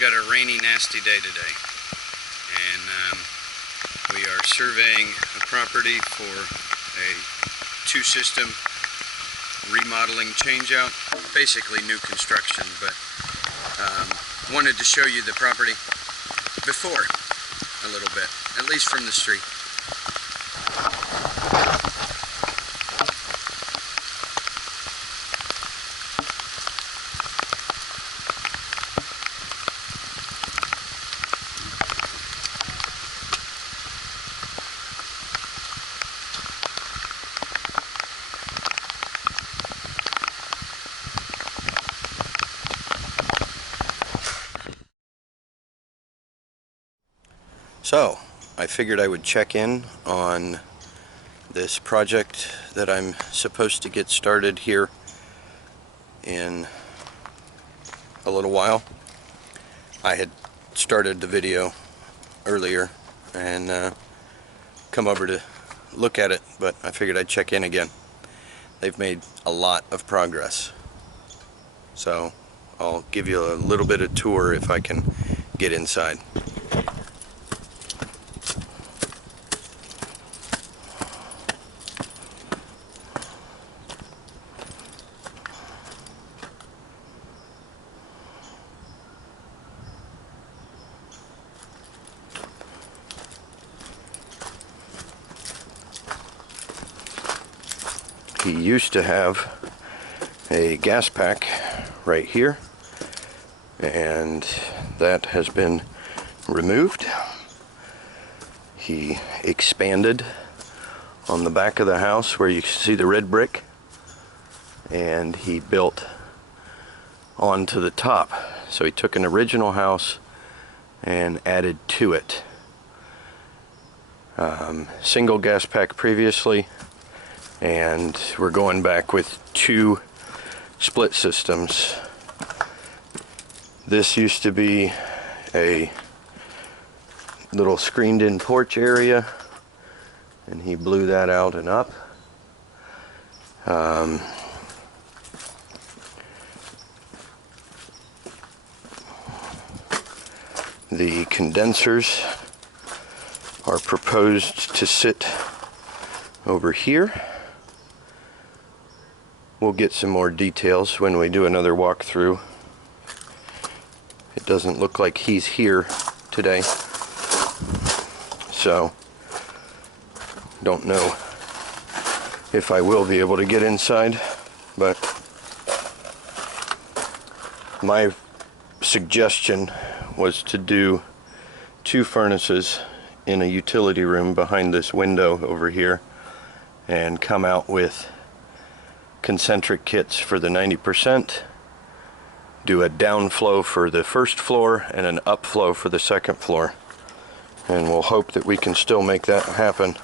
got a rainy, nasty day today, and we are surveying a property for a two-system remodeling changeout, basically new construction, but wanted to show you the property before a little bit, at least from the street. So, I figured I would check in on this project that I'm supposed to get started here in a little while. I had started the video earlier and come over to look at it, but I figured I'd check in again. They've made a lot of progress. So, I'll give you a little bit of tour if I can get inside. He used to have a gas pack right here, and that has been removed. He expanded on the back of the house where you see the red brick, and he built onto the top. So he took an original house and added to it. Single gas pack previously, and we're going back with two split systems. This used to be a little screened in porch area, and he blew that out and up. The condensers are proposed to sit over here. We'll get some more details when we do another walkthrough. It doesn't look like he's here today, so don't know if I will be able to get inside, but my suggestion was to do two furnaces in a utility room behind this window over here and come out with concentric kits for the 90%, do a downflow for the first floor and an upflow for the second floor, and we'll hope that we can still make that happen.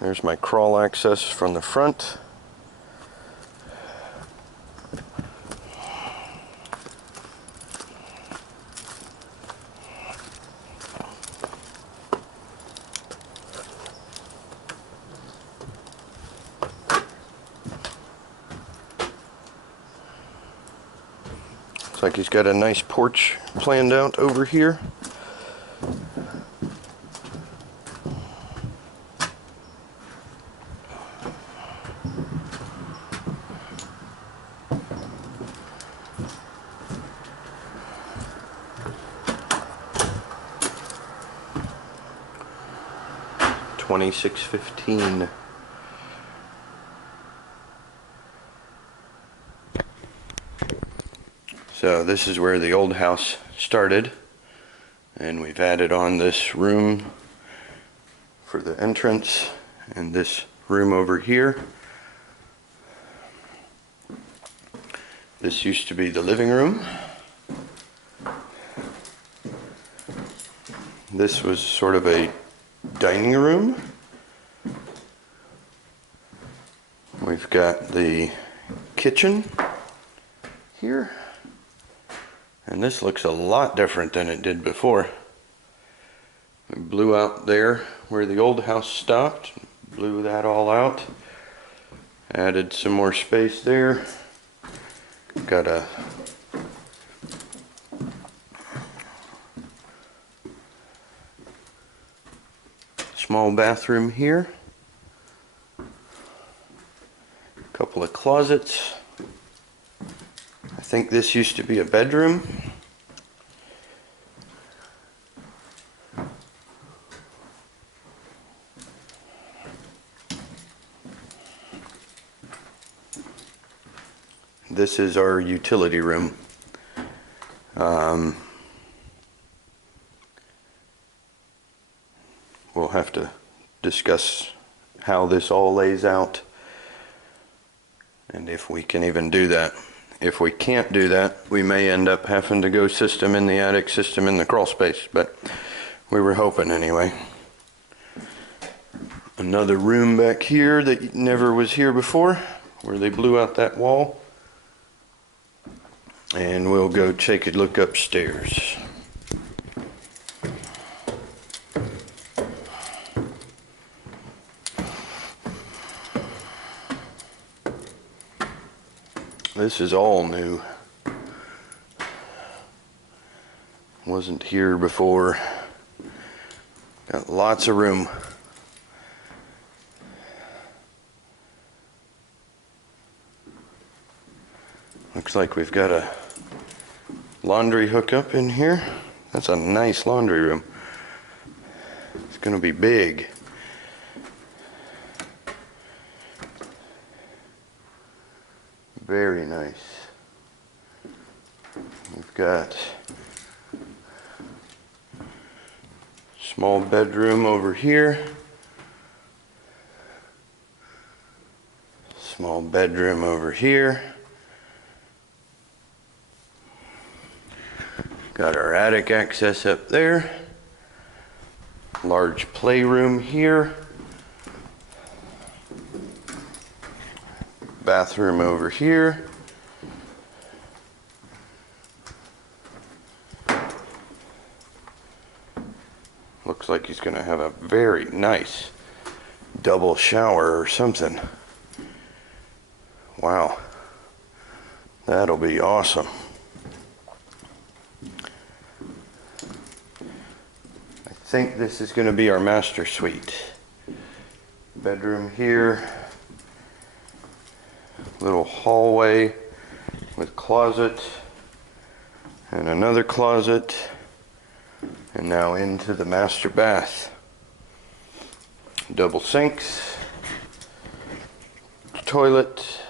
There's my crawl access from the front. Looks like he's got a nice porch planned out over here. $26.15. So this is where the old house started, and we've added on this room for the entrance and this room over here. This used to be the living room. This was sort of a dining room. We've got the kitchen here, and this looks a lot different than it did before. We blew out there where the old house stopped, blew that all out, Added some more space there. Got a small bathroom here. A couple of closets. I think this used to be a bedroom. This is our utility room. We'll have to discuss how this all lays out and if we can even do that. If we can't do that, we may end up having to go system in the attic, system in the crawl space, but we were hoping anyway. Another room back here that never was here before, where they blew out that wall. And we'll go take a look upstairs. This is all new. Wasn't here before. Got lots of room. Looks like we've got a laundry hookup in here. That's a nice laundry room. It's gonna be big. Very nice. We've got small bedroom over here. Small bedroom over here. Got our attic access up there. Large playroom here. Bathroom over here. Looks like he's gonna have a very nice double shower or something. Wow. That'll be awesome. I think this is going to be our master suite. Bedroom here. Little hallway with closet and another closet, and now into the master bath. Double sinks, toilet,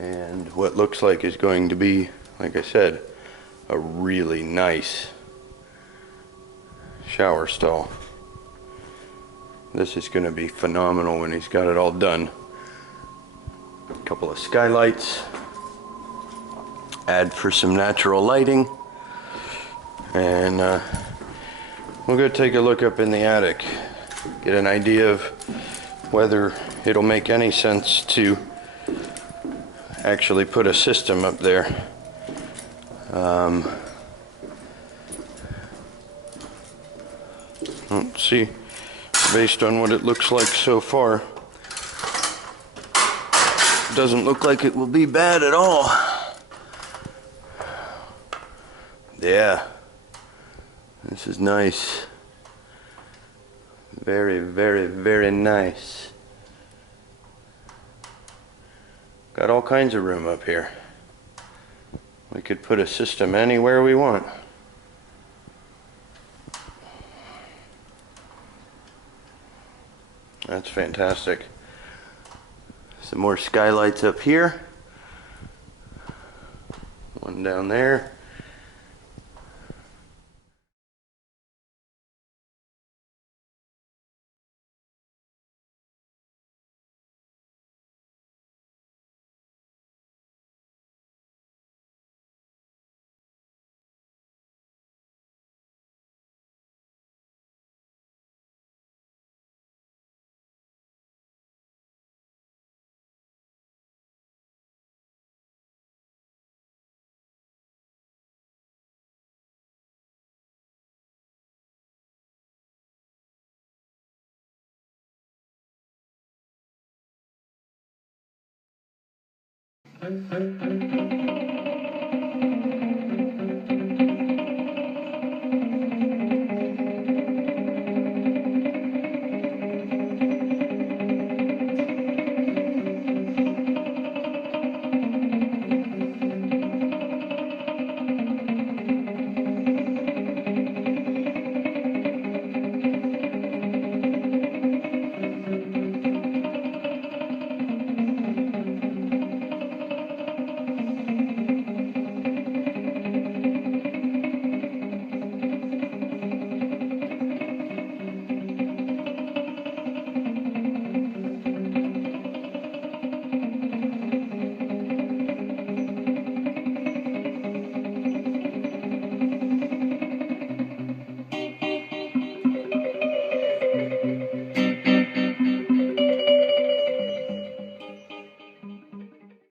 and what looks like is going to be, like I said, a really nice shower stall. This is going to be phenomenal when he's got it all done. A couple of skylights, add for some natural lighting, and we'll go take a look up in the attic, get an idea of whether it'll make any sense to actually put a system up there. Let's see, based on what it looks like so far, doesn't look like it will be bad at all. Yeah, this is nice. Very, very, very nice. Got all kinds of room up here. We could put a system anywhere we want. That's fantastic. Some more skylights up here. One down there.